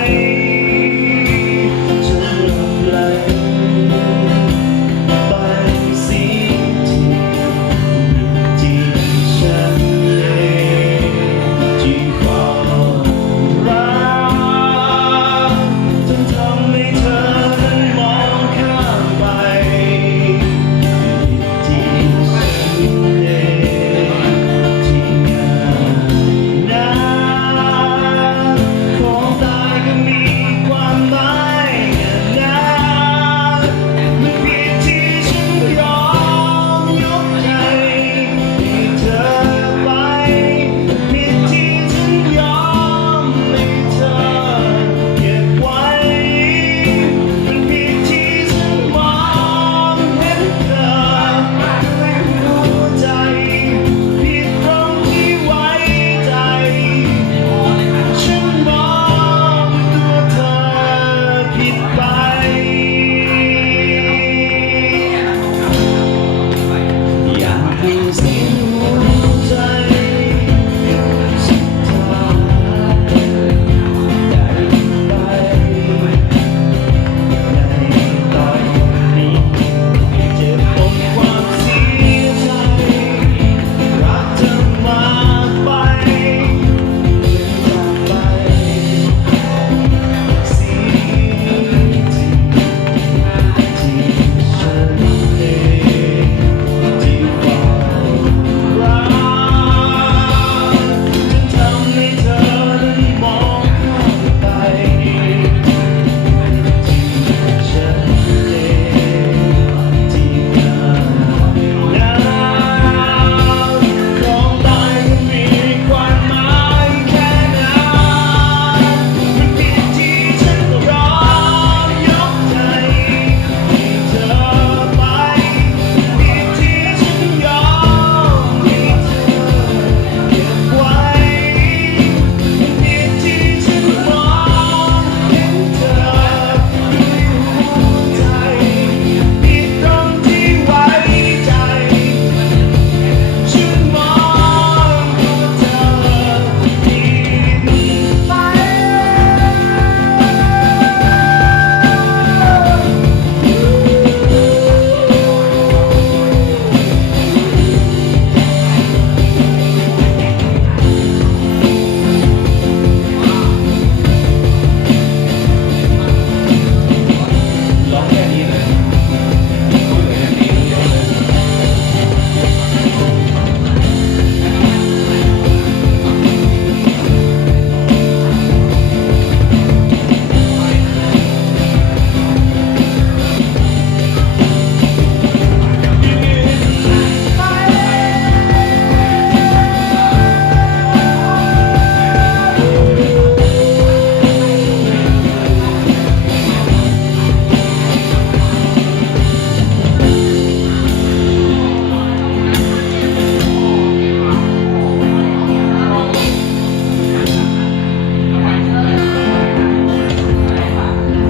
night.